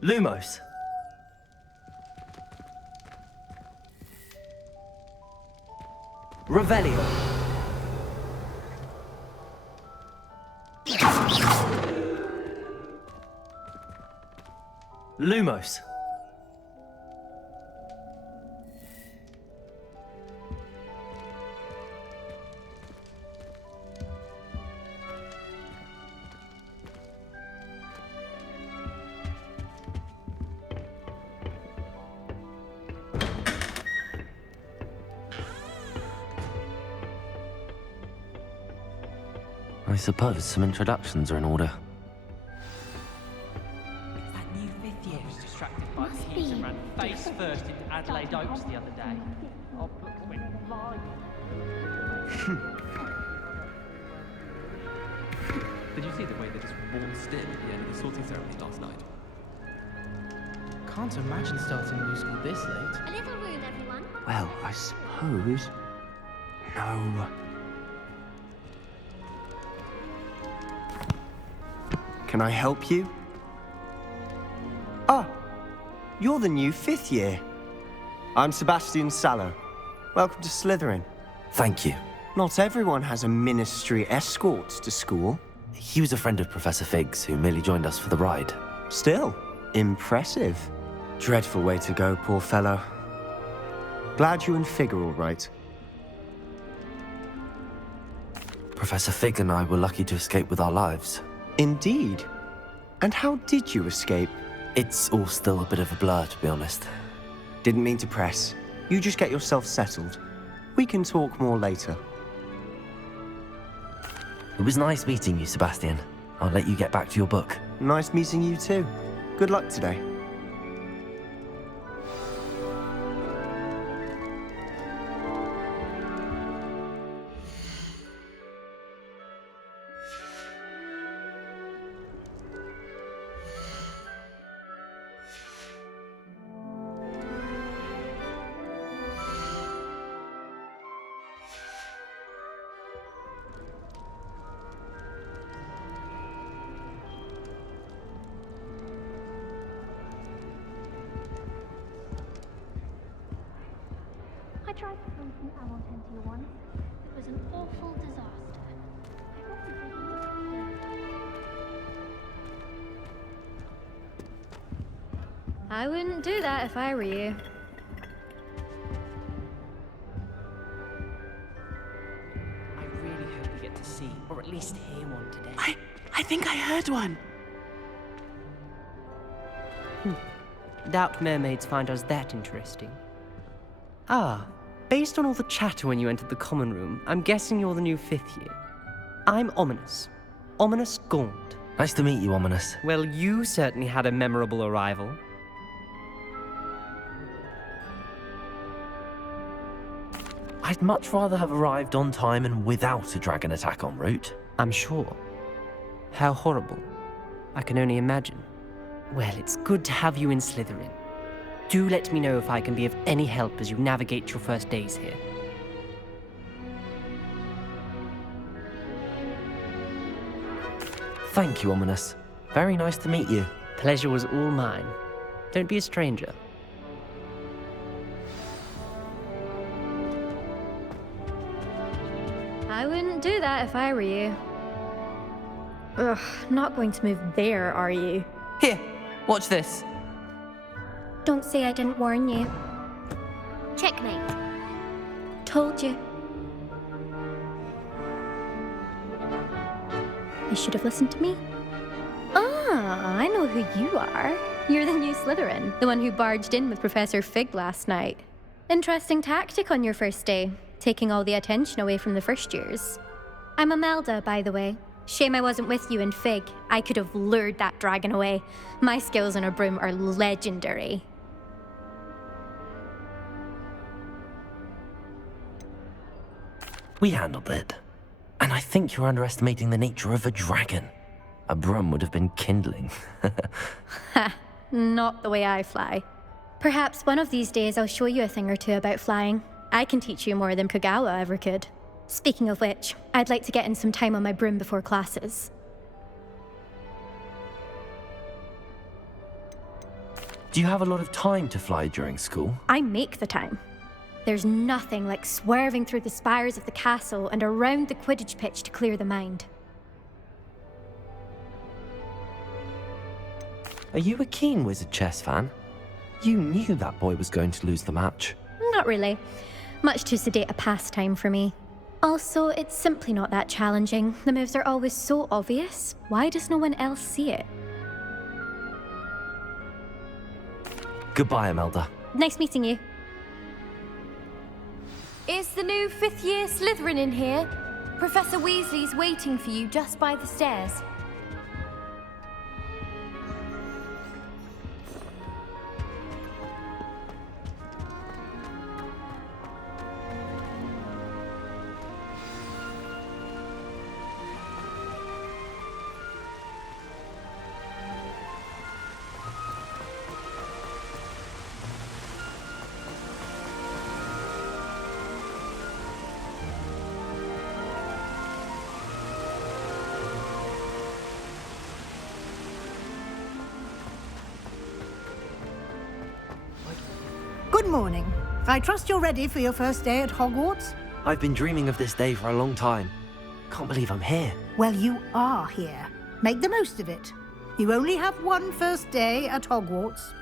Lumos. Revelio. Lumos. I suppose some introductions are in order. It's that new fifth year who's distracted by the heat and ran face first into Adelaide Oaks the other day. Our books went flying. Did you see the way they just walled still at the end of the sorting ceremony last night? Can't imagine starting a new school this late. A little room, everyone. Well, I suppose... No. Can I help you? Ah, you're the new fifth year. I'm Sebastian Sallow. Welcome to Slytherin. Thank you. Not everyone has a ministry escort to school. He was a friend of Professor Figg's who merely joined us for the ride. Still, impressive. Dreadful way to go, poor fellow. Glad you and Figg are all right. Professor Figg and I were lucky to escape with our lives. Indeed. And how did you escape? It's all still a bit of a blur, to be honest. Didn't mean to press. You just get yourself settled. We can talk more later. It was nice meeting you, Sebastian. I'll let you get back to your book. Nice meeting you too. Good luck today. I tried to bring some ammo to you once. It was an awful disaster. I wouldn't do that if I were you. I really hope we get to see, or at least hear one today. I think I heard one. Doubt mermaids find us that interesting. Ah, based on all the chatter when you entered the common room, I'm guessing you're the new fifth year. I'm Ominous. Ominous Gaunt. Nice to meet you, Ominous. Well, you certainly had a memorable arrival. I'd much rather have arrived on time and without a dragon attack en route. I'm sure. How horrible. I can only imagine. Well, it's good to have you in Slytherin. Do let me know if I can be of any help as you navigate your first days here. Thank you, Ominous. Very nice to meet you. Pleasure was all mine. Don't be a stranger. I wouldn't do that if I were you. Ugh, not going to move there, are you? Here, watch this. Don't say I didn't warn you. Checkmate. Told you. You should have listened to me. Ah, I know who you are. You're the new Slytherin, the one who barged in with Professor Figg last night. Interesting tactic on your first day, taking all the attention away from the first years. I'm Imelda, by the way. Shame I wasn't with you in Fig. I could have lured that dragon away. My skills on a broom are legendary. We handled it. And I think you're underestimating the nature of a dragon. A broom would have been kindling. Ha, not the way I fly. Perhaps one of these days I'll show you a thing or two about flying. I can teach you more than Kogawa ever could. Speaking of which, I'd like to get in some time on my broom before classes. Do you have a lot of time to fly during school? I make the time. There's nothing like swerving through the spires of the castle and around the Quidditch pitch to clear the mind. Are you a keen Wizard chess fan? You knew that boy was going to lose the match. Not really. Much too sedate a pastime for me. Also, it's simply not that challenging. The moves are always so obvious. Why does no one else see it? Goodbye, Imelda. Nice meeting you. Is the new fifth-year Slytherin in here? Professor Weasley's waiting for you just by the stairs. Good morning. I trust you're ready for your first day at Hogwarts? I've been dreaming of this day for a long time. Can't believe I'm here. Well, you are here. Make the most of it. You only have one first day at Hogwarts.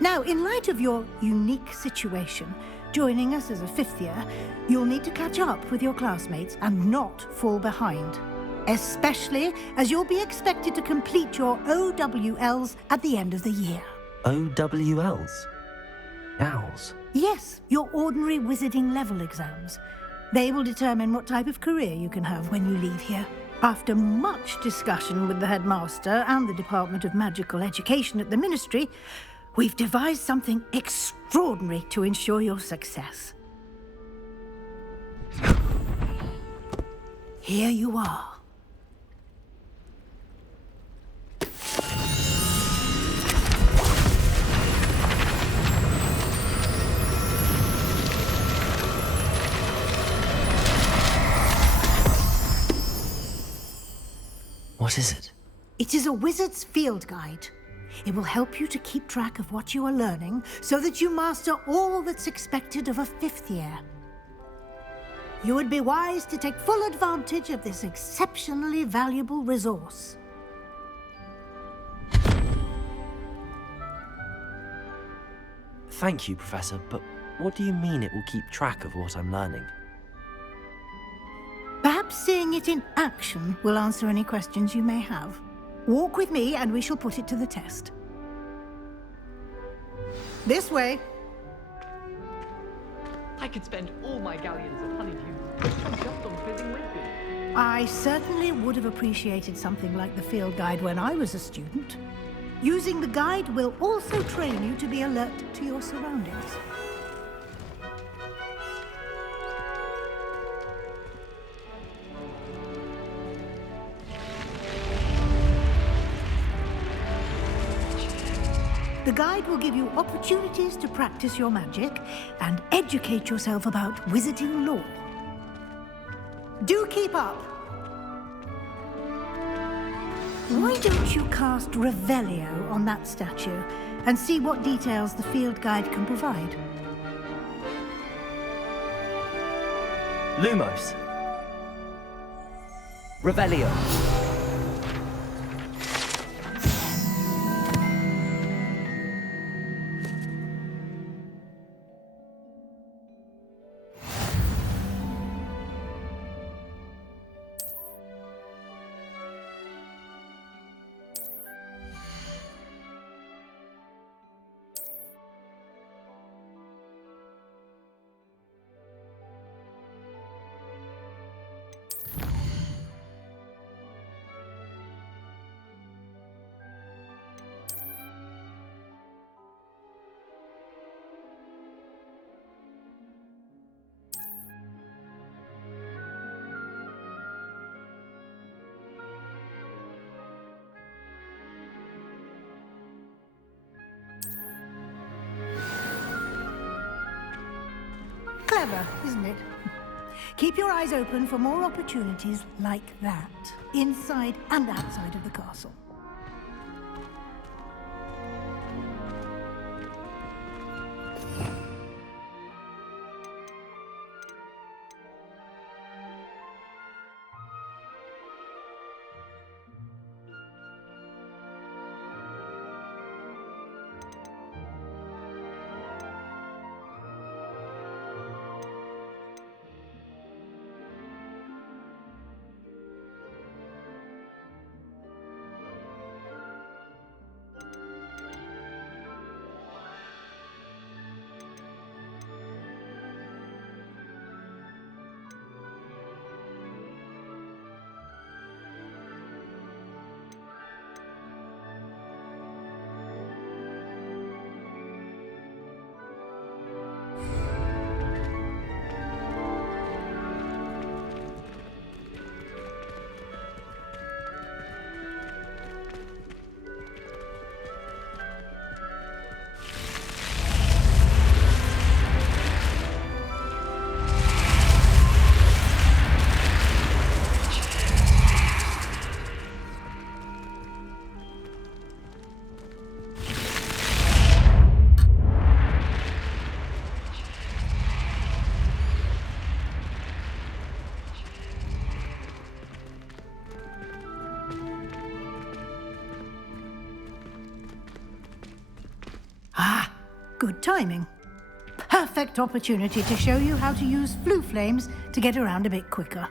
Now, in light of your unique situation, joining us as a fifth year, you'll need to catch up with your classmates and not fall behind. Especially as you'll be expected to complete your OWLs at the end of the year. OWLs? Owls? Yes, your ordinary wizarding level exams. They will determine what type of career you can have when you leave here. After much discussion with the headmaster and the Department of Magical Education at the Ministry, we've devised something extraordinary to ensure your success. Here you are. What is it? It is a wizard's field guide. It will help you to keep track of what you are learning so that you master all that's expected of a fifth year. You would be wise to take full advantage of this exceptionally valuable resource. Thank you, Professor, but what do you mean it will keep track of what I'm learning? Perhaps seeing it in action will answer any questions you may have. Walk with me and we shall put it to the test. This way. I could spend all my galleons of honeydew just on fizzing liquid. I certainly would have appreciated something like the field guide when I was a student. Using the guide will also train you to be alert to your surroundings. The guide will give you opportunities to practice your magic and educate yourself about wizarding lore. Do keep up! Why don't you cast Revelio on that statue and see what details the field guide can provide? Lumos. Revelio. Clever, isn't it? Keep your eyes open for more opportunities like that, inside and outside of the castle. Good timing. Perfect opportunity to show you how to use flue flames to get around a bit quicker.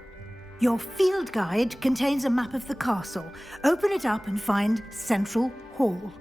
Your field guide contains a map of the castle. Open it up and find Central Hall.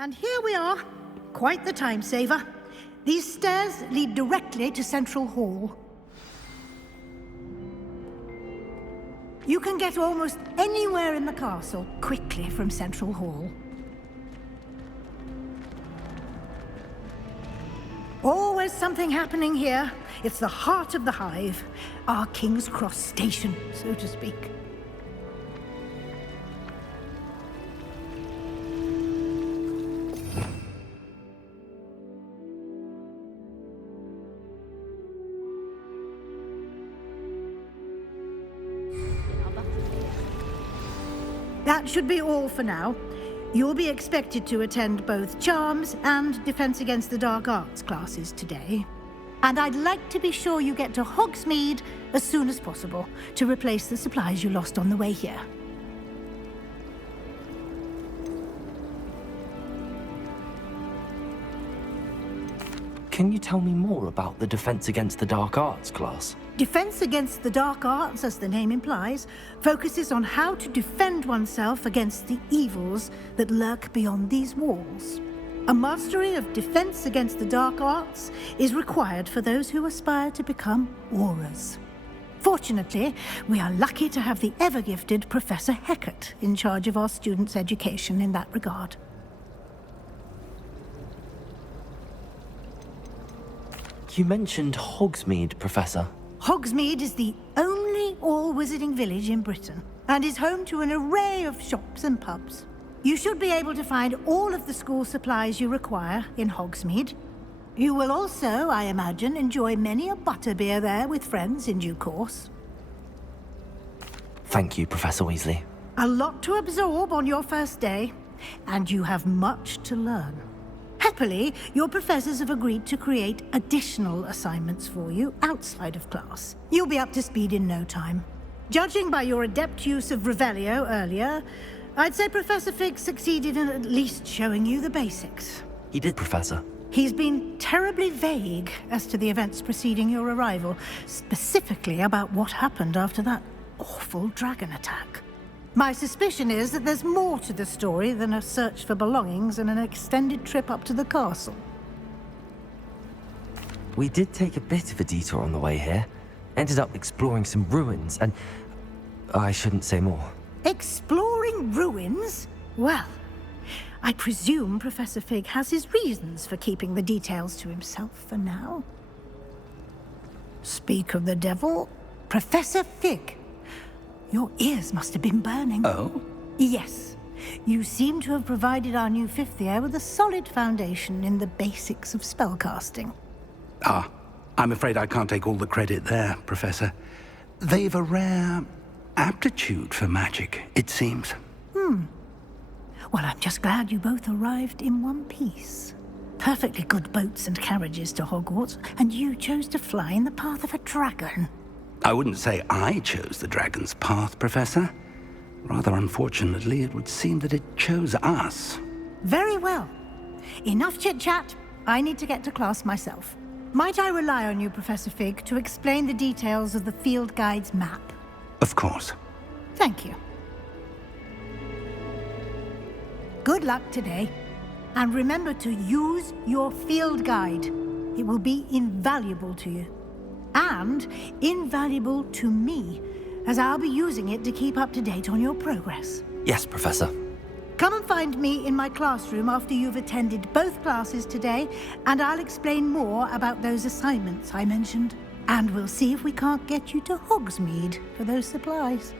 And here we are. Quite the time saver. These stairs lead directly to Central Hall. You can get almost anywhere in the castle quickly from Central Hall. Always something happening here. It's the heart of the hive. Our King's Cross station, so to speak. That should be all for now. You'll be expected to attend both Charms and Defense Against the Dark Arts classes today. And I'd like to be sure you get to Hogsmeade as soon as possible to replace the supplies you lost on the way here. Can you tell me more about the Defense Against the Dark Arts class? Defense Against the Dark Arts, as the name implies, focuses on how to defend oneself against the evils that lurk beyond these walls. A mastery of Defense Against the Dark Arts is required for those who aspire to become Aurors. Fortunately, we are lucky to have the ever-gifted Professor Hecat in charge of our students' education in that regard. You mentioned Hogsmeade, Professor. Hogsmeade is the only all-wizarding village in Britain and is home to an array of shops and pubs. You should be able to find all of the school supplies you require in Hogsmeade. You will also, I imagine, enjoy many a butterbeer there with friends in due course. Thank you, Professor Weasley. A lot to absorb on your first day, and you have much to learn. Happily, your professors have agreed to create additional assignments for you outside of class. You'll be up to speed in no time. Judging by your adept use of Revelio earlier, I'd say Professor Fig succeeded in at least showing you the basics. He did, Professor. He's been terribly vague as to the events preceding your arrival, specifically about what happened after that awful dragon attack. My suspicion is that there's more to the story than a search for belongings and an extended trip up to the castle. We did take a bit of a detour on the way here. Ended up exploring some ruins, and I shouldn't say more. Exploring ruins? Well, I presume Professor Fig has his reasons for keeping the details to himself for now. Speak of the devil, Professor Fig. Your ears must have been burning. Oh? Yes. You seem to have provided our new fifth year with a solid foundation in the basics of spellcasting. Ah, I'm afraid I can't take all the credit there, Professor. They've a rare aptitude for magic, it seems. Well, I'm just glad you both arrived in one piece. Perfectly good boats and carriages to Hogwarts, and you chose to fly in the path of a dragon. I wouldn't say I chose the dragon's path, Professor. Rather unfortunately, it would seem that it chose us. Very well. Enough chit-chat. I need to get to class myself. Might I rely on you, Professor Fig, to explain the details of the field guide's map? Of course. Thank you. Good luck today. And remember to use your field guide. It will be invaluable to you. And invaluable to me, as I'll be using it to keep up to date on your progress. Yes, Professor. Come and find me in my classroom after you've attended both classes today, and I'll explain more about those assignments I mentioned. And we'll see if we can't get you to Hogsmeade for those supplies.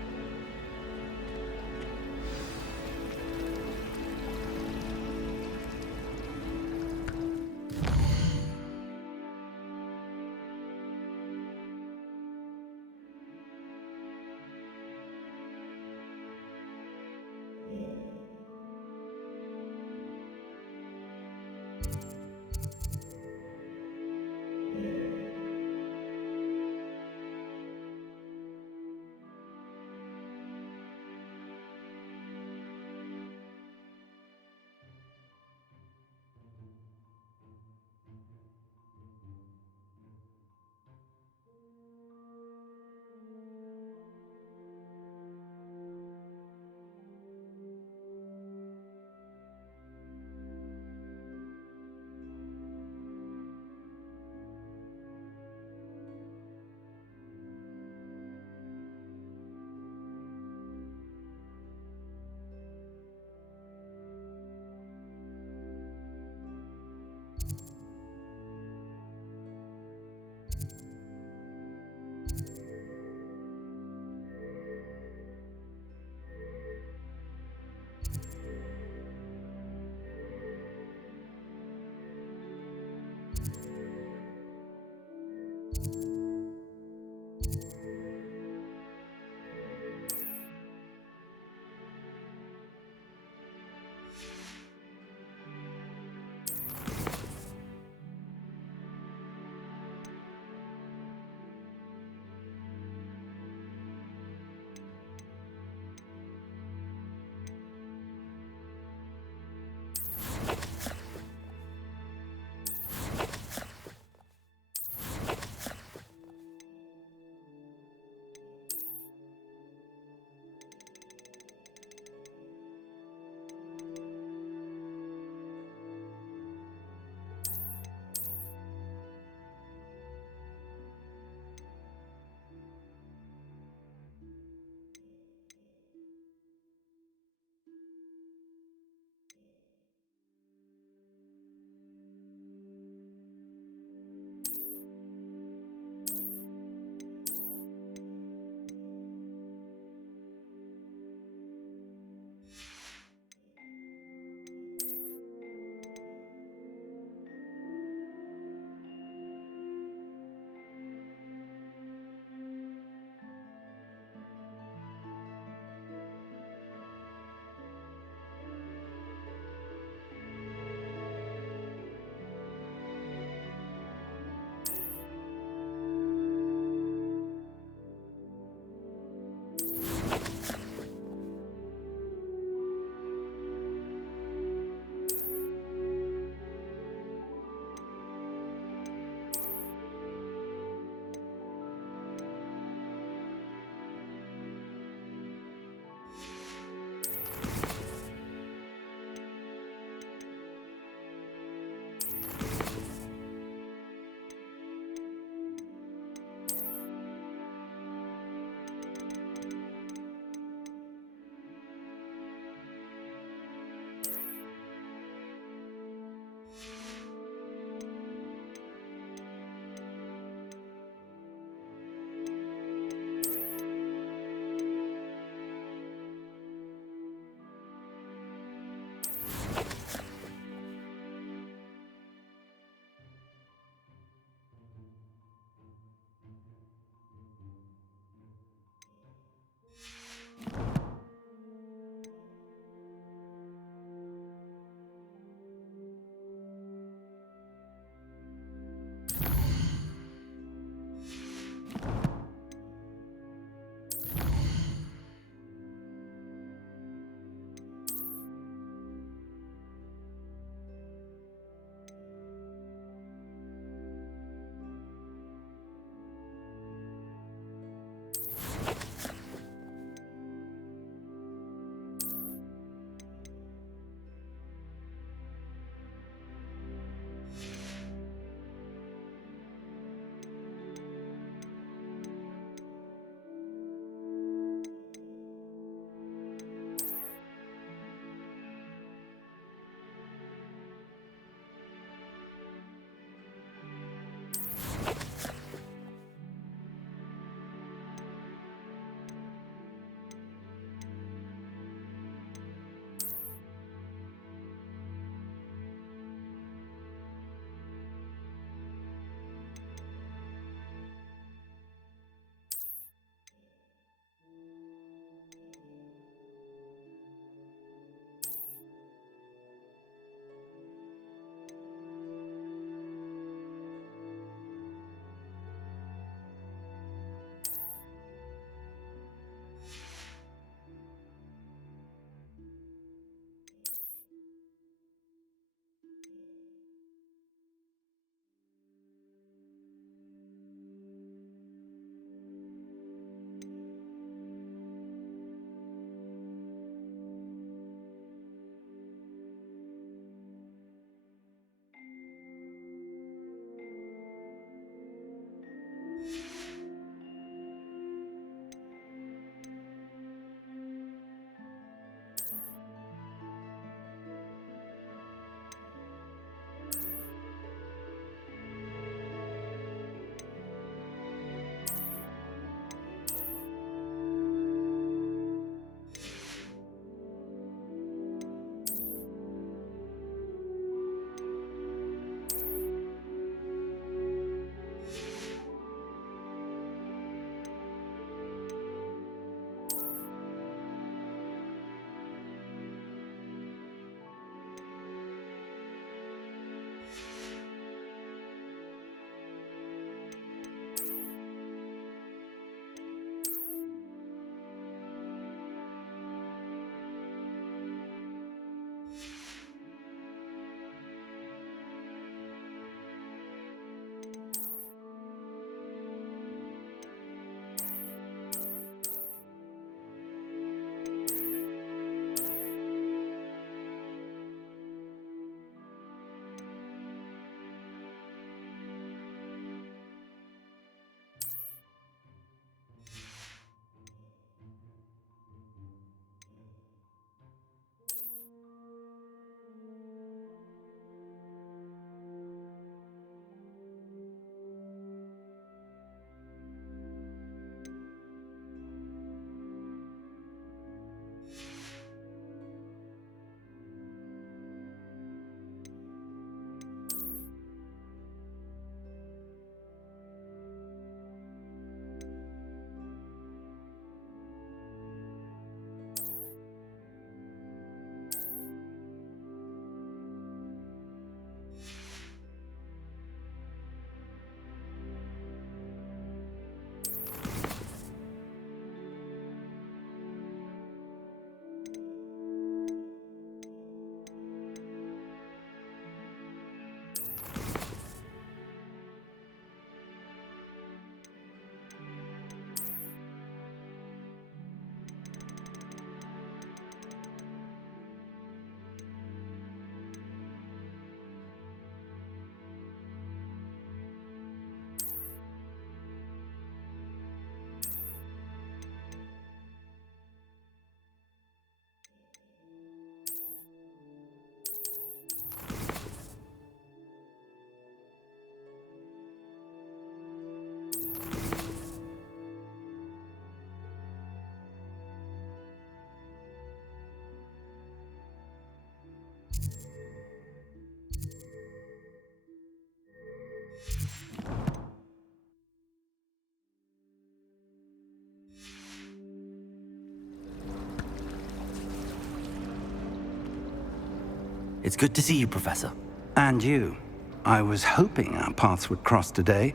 It's good to see you, Professor. And you. I was hoping our paths would cross today,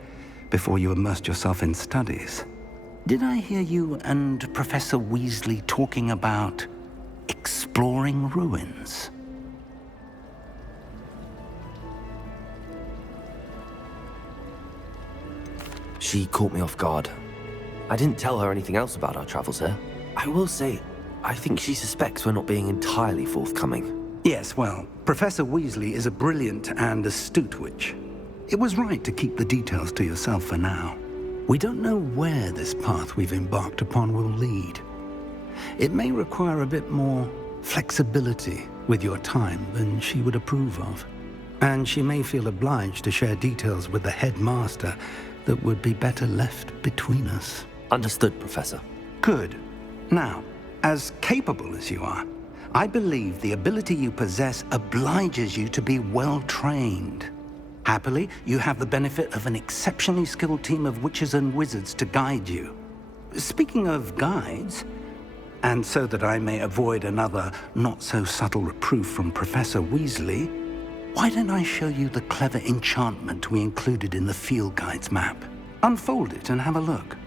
before you immersed yourself in studies. Did I hear you and Professor Weasley talking about exploring ruins? She caught me off guard. I didn't tell her anything else about our travels here. I will say, I think she suspects we're not being entirely forthcoming. Yes, well, Professor Weasley is a brilliant and astute witch. It was right to keep the details to yourself for now. We don't know where this path we've embarked upon will lead. It may require a bit more flexibility with your time than she would approve of. And she may feel obliged to share details with the headmaster that would be better left between us. Understood, Professor. Good. Now, as capable as you are, I believe the ability you possess obliges you to be well-trained. Happily, you have the benefit of an exceptionally skilled team of witches and wizards to guide you. Speaking of guides, and so that I may avoid another not-so-subtle reproof from Professor Weasley, why don't I show you the clever enchantment we included in the field guide's map? Unfold it and have a look.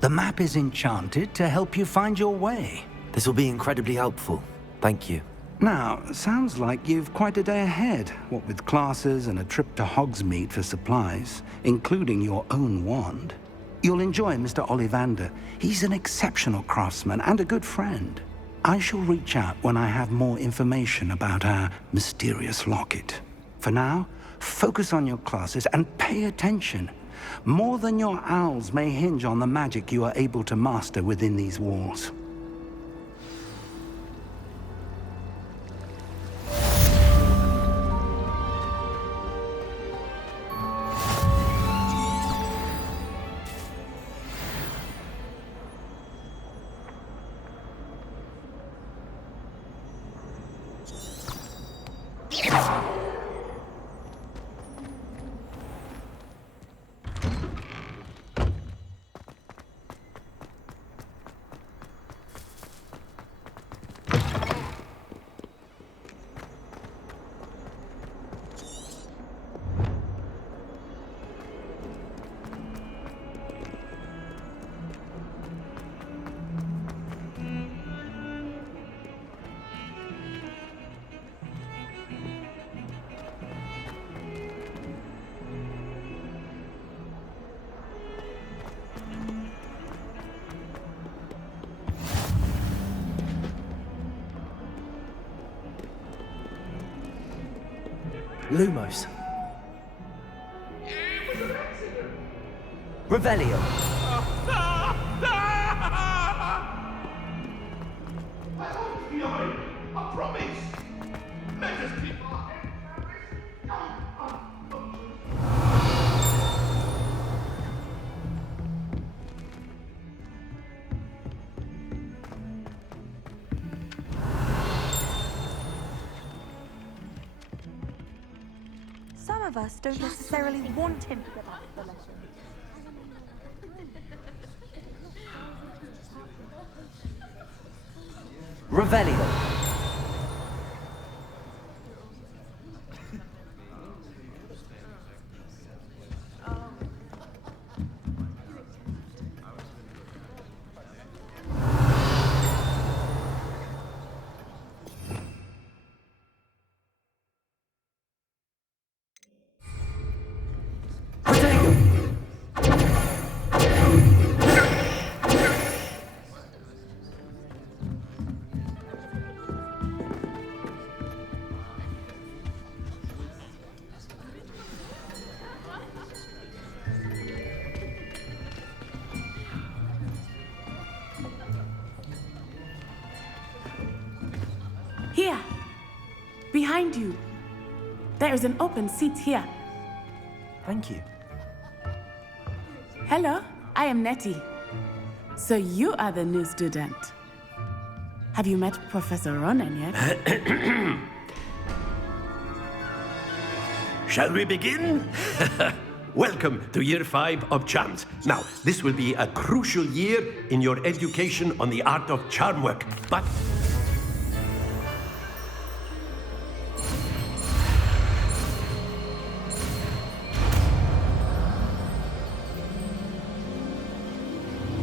The map is enchanted to help you find your way. This will be incredibly helpful. Thank you. Now, sounds like you've quite a day ahead, what with classes and a trip to Hogsmeade for supplies, including your own wand. You'll enjoy Mr. Ollivander. He's an exceptional craftsman and a good friend. I shall reach out when I have more information about our mysterious locket. For now, focus on your classes and pay attention. More than your owls may hinge on the magic you are able to master within these walls. Lumos. Revelio. I promise. Let us keep our Some of us don't necessarily want him to go back to the lesson. Revelio. behind you. There is an open seat here. Thank you. Hello, I am Nettie. So you are the new student. Have you met Professor Ronan yet? Shall we begin? Welcome to Year 5 of Charms. Now, this will be a crucial year in your education on the art of charm work, but...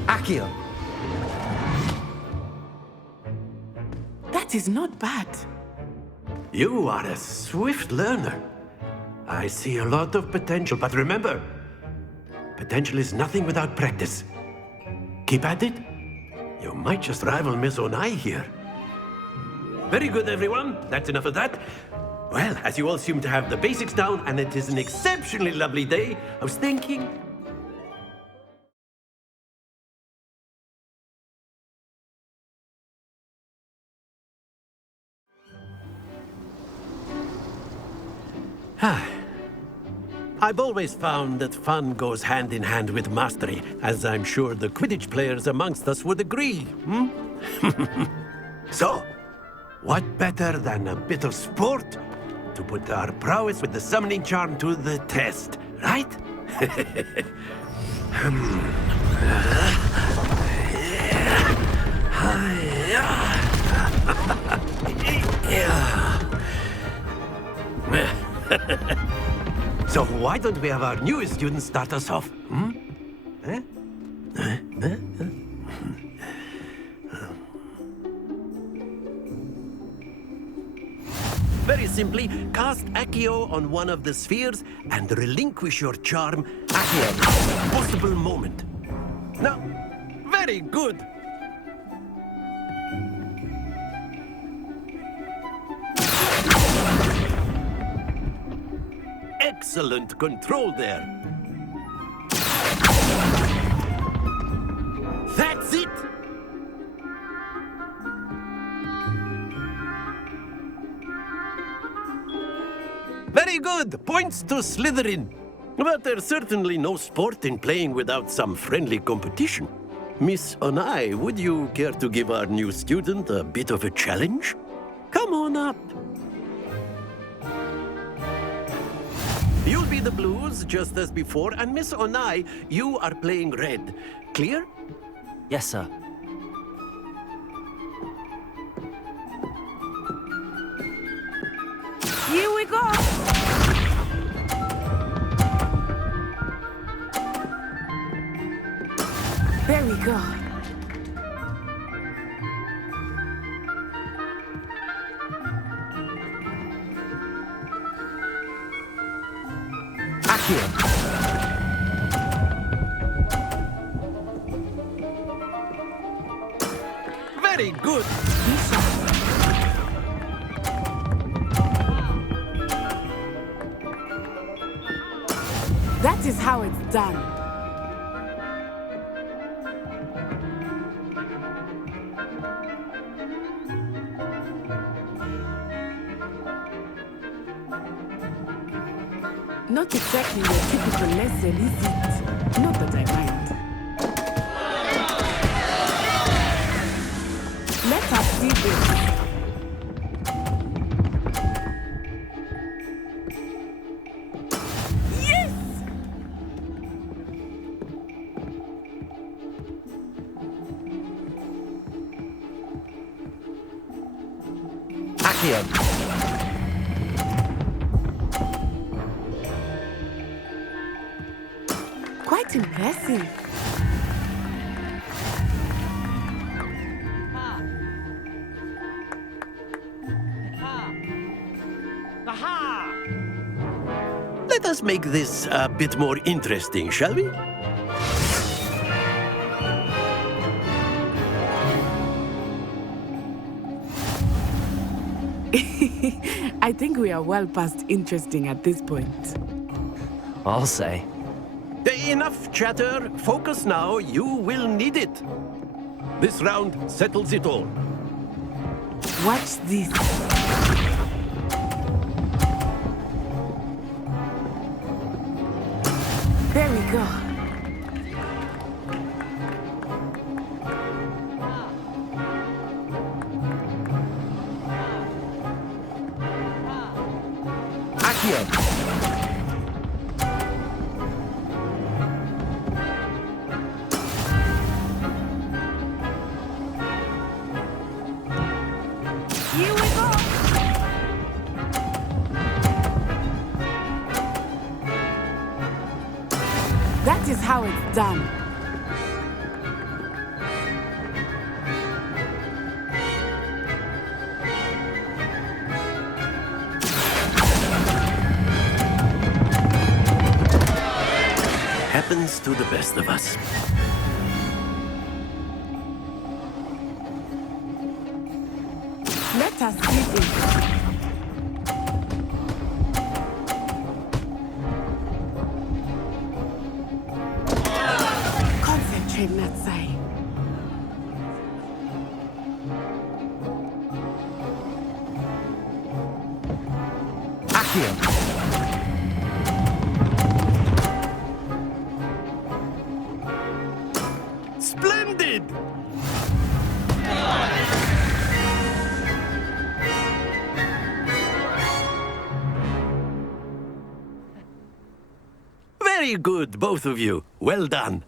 Accio! That is not bad. You are a swift learner. I see a lot of potential, but remember, potential is nothing without practice. Keep at it. You might just rival Miss Onai here. Very good, everyone. That's enough of that. Well, as you all seem to have the basics down, and it is an exceptionally lovely day, I was thinking... I've always found that fun goes hand in hand with mastery, as I'm sure the Quidditch players amongst us would agree, hmm? So, what better than a bit of sport to put our prowess with the summoning charm to the test, right? So why don't we have our newest student start us off? Hmm? Very simply, cast Accio on one of the spheres and relinquish your charm at a possible moment. Now, very good. Excellent control there. That's it! Very good! Points to Slytherin. But there's certainly no sport in playing without some friendly competition. Miss Onai, would you care to give our new student a bit of a challenge? Come on up. You'll be the blues, just as before, and Miss Onai, you are playing red. Clear? Yes, sir. Here we go! There we go. Very good. That is how it's done. Not exactly your typical lesson, is it? Not that I mind. Let us see this. Yes! Accio! Quite impressive. Let us make this a bit more interesting, shall we? I think we are well past interesting at this point. I'll say. Enough chatter. Focus now. You will need it. This round settles it all. Watch this. go. Accio! Here we go! That is how it's done. Happens to the best of us. Let us see this. Concentrate, Natsai. Accio! Splendid! Very good, both of you. Well done.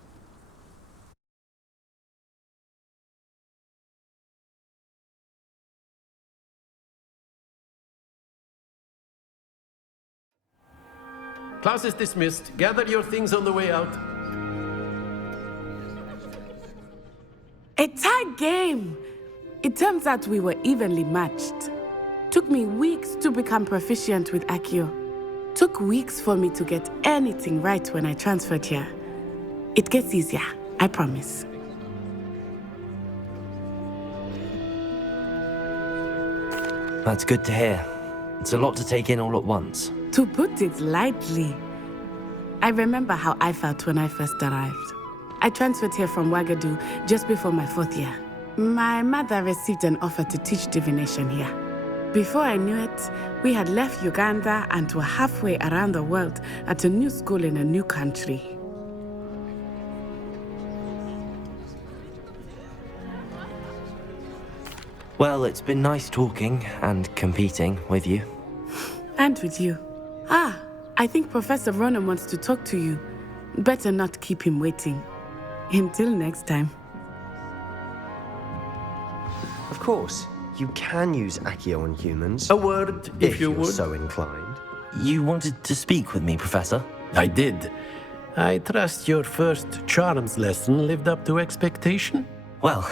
Class is dismissed. Gather your things on the way out. A tight game. It turns out we were evenly matched. Took me weeks to become proficient with Accio. Took weeks for me to get anything right when I transferred here. It gets easier, I promise. That's good to hear. It's a lot to take in all at once. To put it lightly, I remember how I felt when I first arrived. I transferred here from Wagadu just before my 4th year. My mother received an offer to teach divination here. Before I knew it, we had left Uganda and were halfway around the world at a new school in a new country. Well, it's been nice talking and competing with you. And with you. I think Professor Ronan wants to talk to you. Better not keep him waiting. Until next time. Of course, you can use Accio on humans. A word, if you you're would. so inclined. You wanted to speak with me, Professor? I did. I trust your first charms lesson lived up to expectation? Well,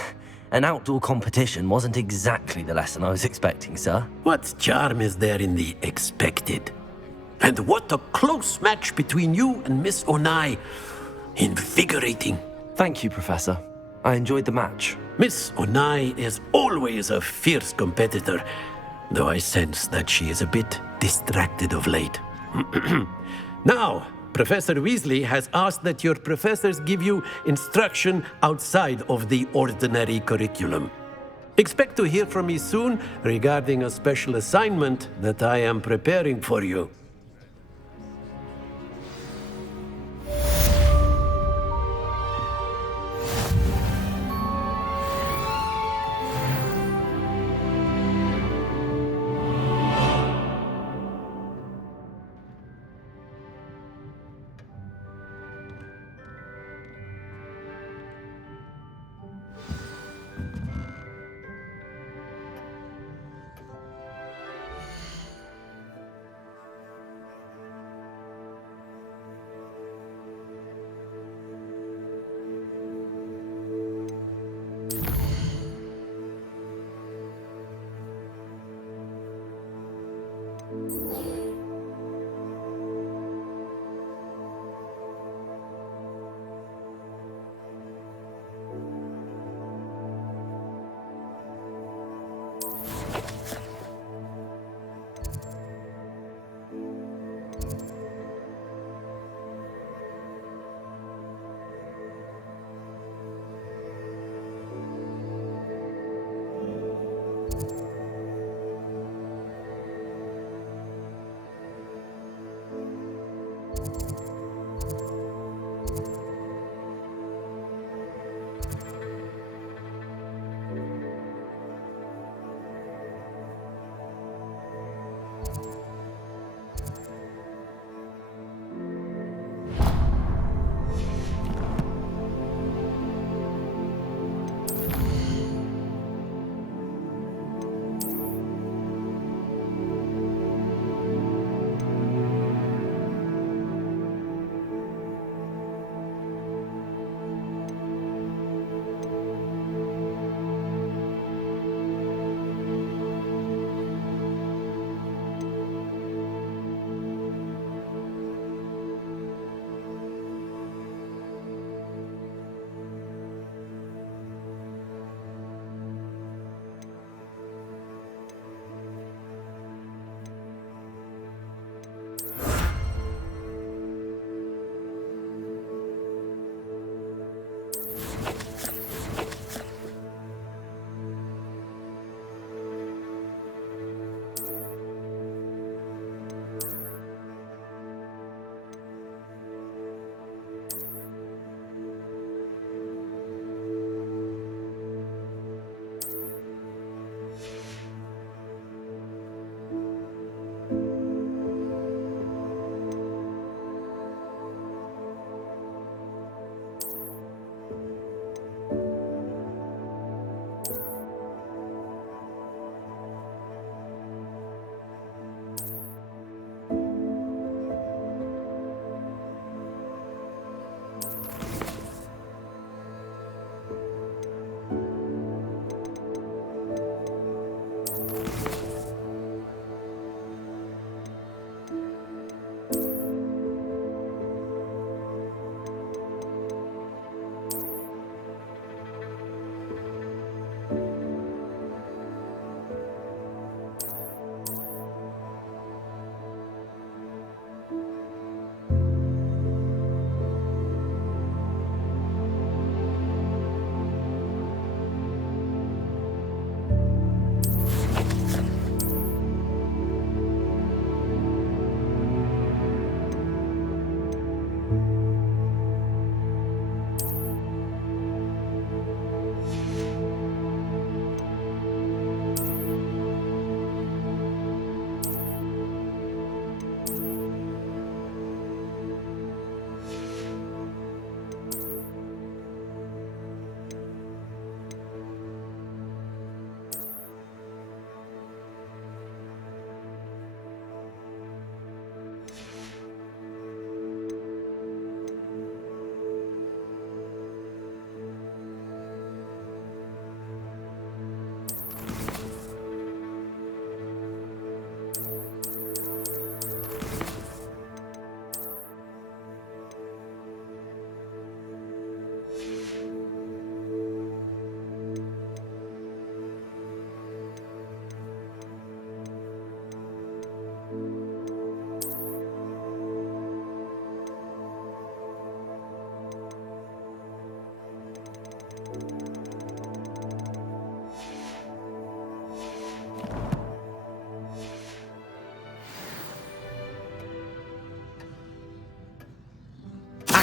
an outdoor competition wasn't exactly the lesson I was expecting, sir. What charm is there in the expected? And what a close match between you and Miss Onai. Invigorating. Thank you, Professor. I enjoyed the match. Miss Onai is always a fierce competitor, though I sense that she is a bit distracted of late. Now, Professor Weasley has asked that your professors give you instruction outside of the ordinary curriculum. Expect to hear from me soon regarding a special assignment that I am preparing for you.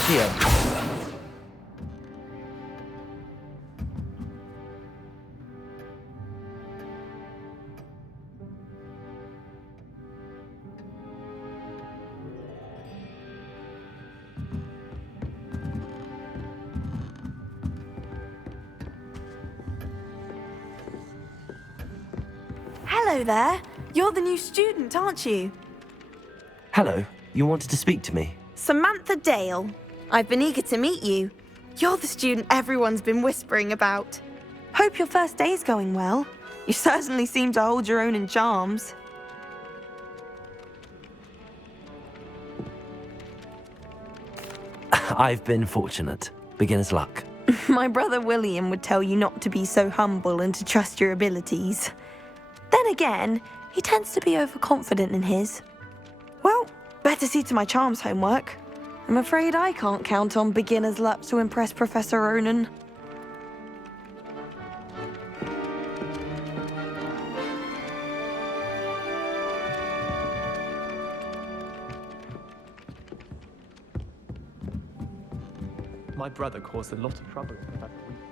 Accio. Hello there. You're the new student, aren't you? Hello, you wanted to speak to me? Samantha Dale. I've been eager to meet you. You're the student everyone's been whispering about. Hope your first day's going well. You certainly seem to hold your own in charms. I've been fortunate. Beginner's luck. My brother William would tell you not to be so humble and to trust your abilities. Then again, he tends to be overconfident in his. Well, better see to my charms homework. I'm afraid I can't count on beginner's luck to impress Professor Ronan. My brother caused a lot of trouble.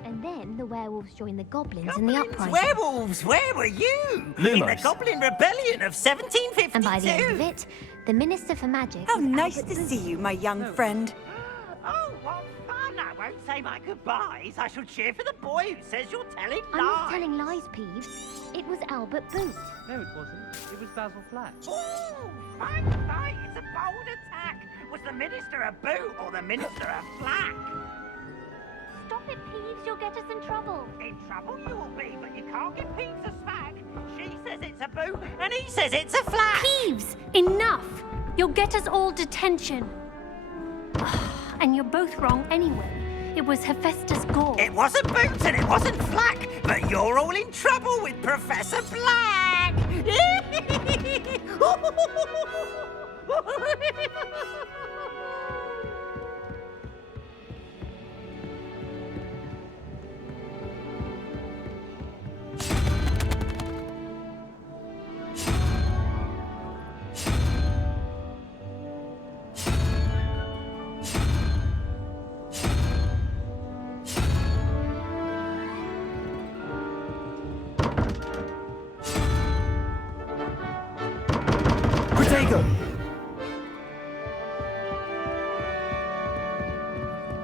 And then the werewolves joined the goblins in the uprising. Werewolves, where were you? In the Goblin Rebellion of 1752. And by the end of it, the Minister for Magic... How nice to see you, my young friend. Oh, what fun! I won't say my goodbyes. I shall cheer for the boy who says you're telling lies. I'm not telling lies, Peeves. It was Albert Boot. No, it wasn't. It was Basil Flack. Oh, fight! It's a bold attack. Was the Minister a boot or the Minister a flack? Stop it, Peeves. You'll get us in trouble. In trouble you will be, but you can't give Peeves a smack. She says it's a boot, and he says it's a flack. Peeves, enough! You'll get us all detention. And you're both wrong anyway. It was Hephaestus Gore. It wasn't boot and it wasn't flack, but you're all in trouble with Professor Black.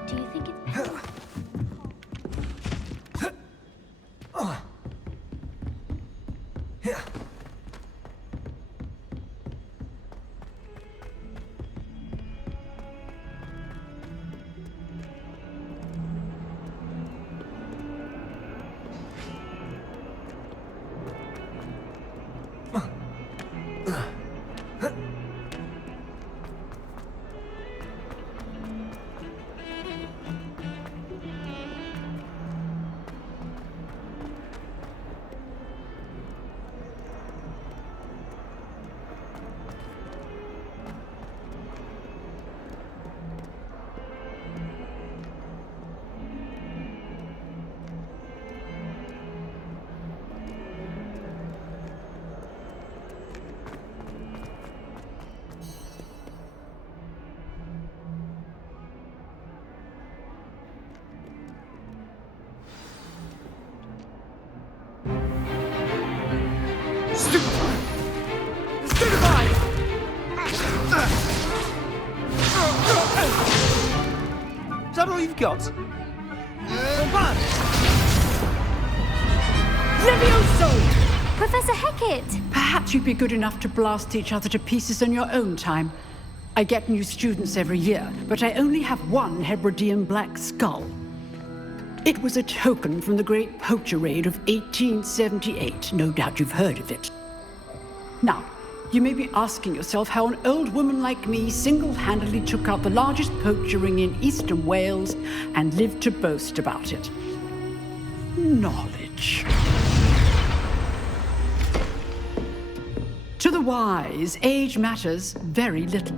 Do you think it's... Is that all you've got? Levioso! Professor Hecat! Perhaps you'd be good enough to blast each other to pieces in your own time. I get new students every year, but I only have one Hebridean black skull. It was a token from the Great Poacher Raid of 1878. No doubt you've heard of it. Now, you may be asking yourself how an old woman like me single-handedly took out the largest poacher ring in eastern Wales and lived to boast about it. Knowledge. To the wise, age matters very little.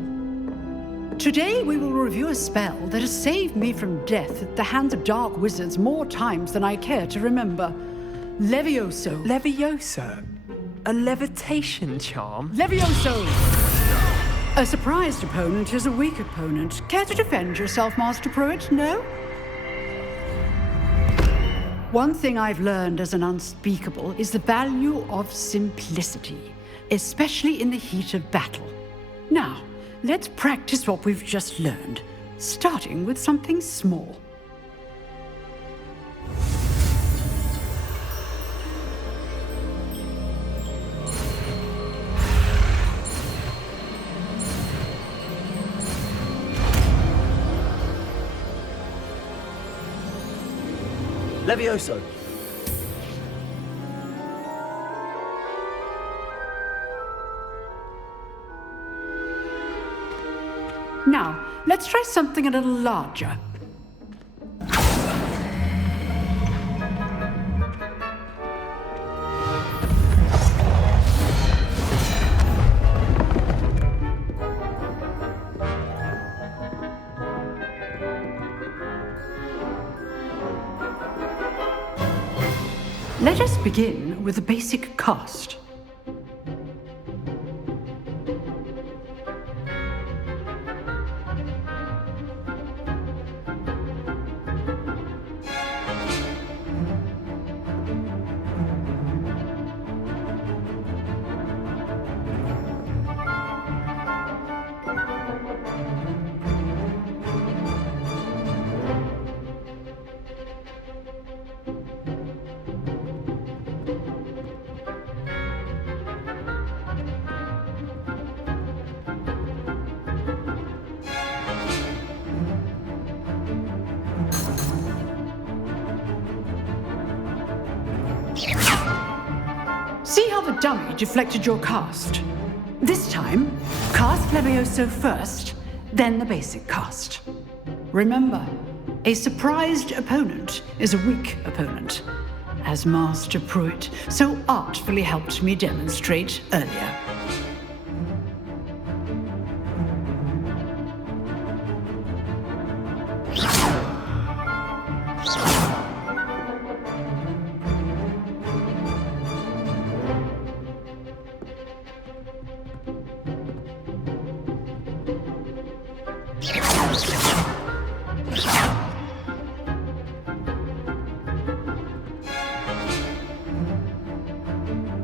Today we will review a spell that has saved me from death at the hands of dark wizards more times than I care to remember. A surprised opponent is a weak opponent. Care to defend yourself, Master Pruitt? No? One thing I've learned as an unspeakable is the value of simplicity, especially in the heat of battle. Now, let's practice what we've just learned, starting with something small. Levioso! Now, let's try something a little larger. Let us begin with a basic cast. See how the dummy deflected your cast? This time, cast Levioso first, then the basic cast. Remember, a surprised opponent is a weak opponent, as Master Pruitt so artfully helped me demonstrate earlier.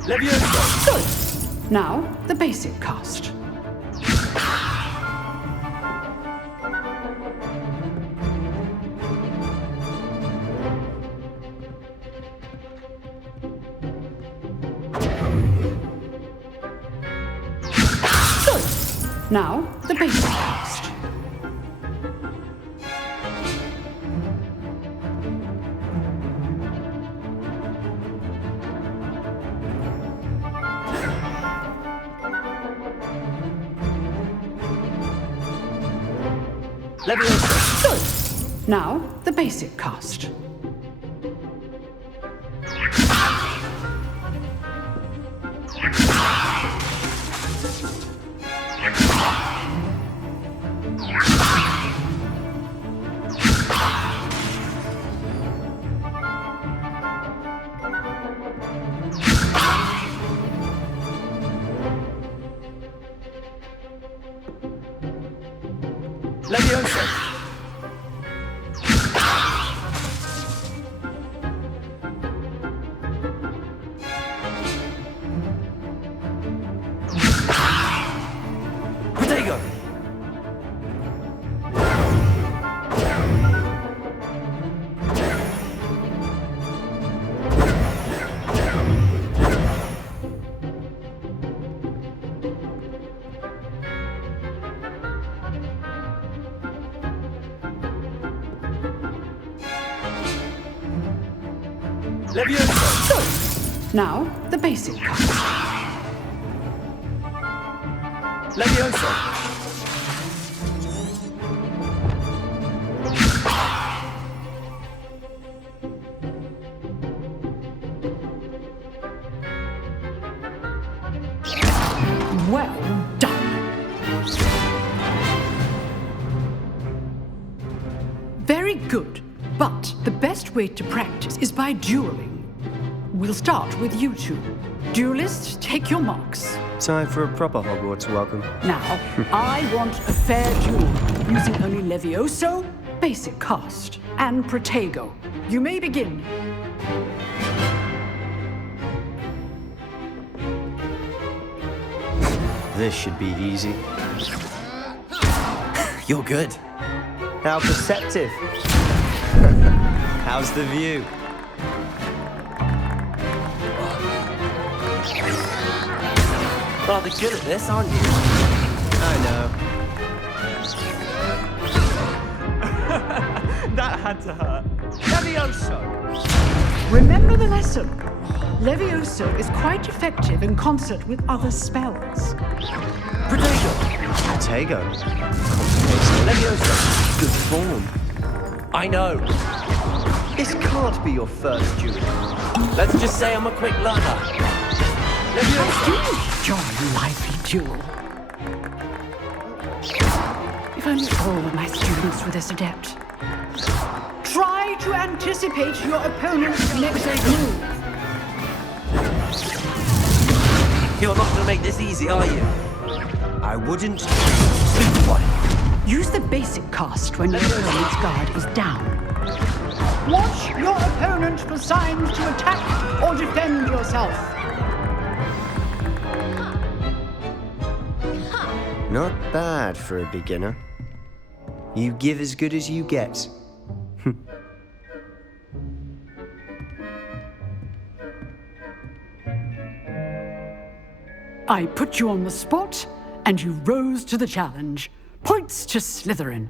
Levioso! Good. Now, the basic cast. Good. Now, the basic cast. Levioso! Good. Now, the basic cast. Levioso! Protego! Levioso! Good. Now, the basic cast. Levioso! Well done. Very good. But the best way to practice is by dueling. We'll start with you two. Duelists, take your marks. Time for a proper Hogwarts welcome. Now, I want a fair duel, using only Levioso, basic cast, and Protego. You may begin. This should be easy. You're good. How perceptive. How's the view? Rather good at this, aren't you? I know. That had to hurt. Levioso! Remember the lesson. Levioso is quite effective in concert with other spells. Protego. Levioso. Good form. I know. This can't be your first duel. Let's just say I'm a quick learner. I do enjoy a lively duel. If only all of my students were this adept. Try to anticipate your opponent's next move. You're not going to make this easy, are you? I wouldn't. Use the basic cast when your opponent's guard is down. Watch your opponent for signs to attack or defend yourself. Not bad for a beginner. You give as good as you get. I put you on the spot, and you rose to the challenge. Points to Slytherin.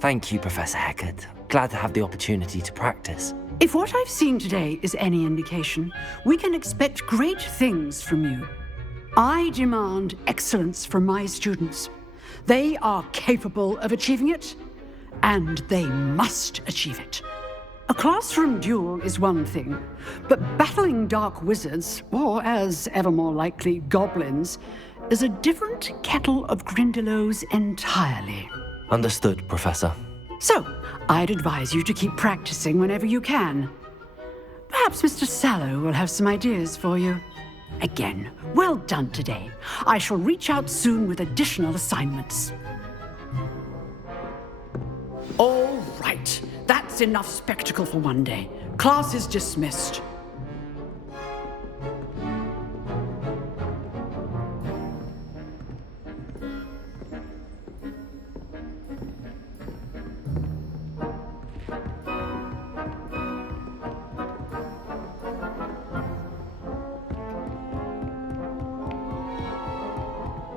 Thank you, Professor Hecat. Glad to have the opportunity to practice. If what I've seen today is any indication, we can expect great things from you. I demand excellence from my students. They are capable of achieving it, and they must achieve it. A classroom duel is one thing, but battling dark wizards, or as ever more likely, goblins, is a different kettle of Grindylows entirely. Understood, Professor. So, I'd advise you to keep practicing whenever you can. Perhaps Mr. Sallow will have some ideas for you. Again, well done today. I shall reach out soon with additional assignments. All right, that's enough spectacle for one day. Class is dismissed.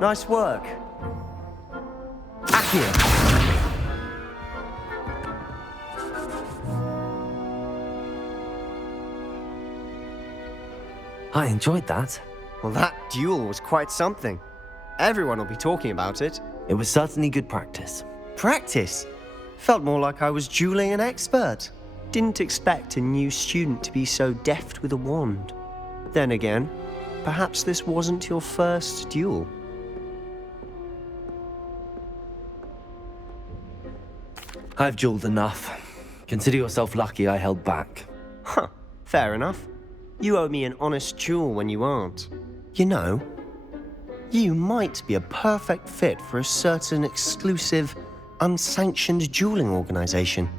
Nice work. Accio. I enjoyed that. Well, that duel was quite something. Everyone will be talking about it. It was certainly good practice. Practice? Felt more like I was dueling an expert. Didn't expect a new student to be so deft with a wand. Then again, perhaps this wasn't your first duel. I've dueled enough. Consider yourself lucky I held back. Huh, fair enough. You owe me an honest duel when you aren't. You know, you might be a perfect fit for a certain exclusive, unsanctioned dueling organization.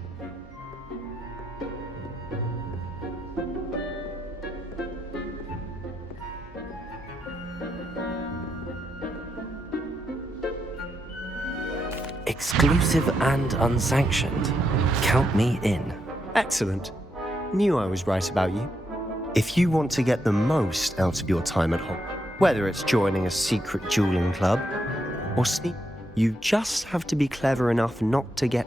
Exclusive and unsanctioned. Count me in. Excellent. Knew I was right about you. If you want to get the most out of your time at home, whether it's joining a secret dueling club or you just have to be clever enough not to get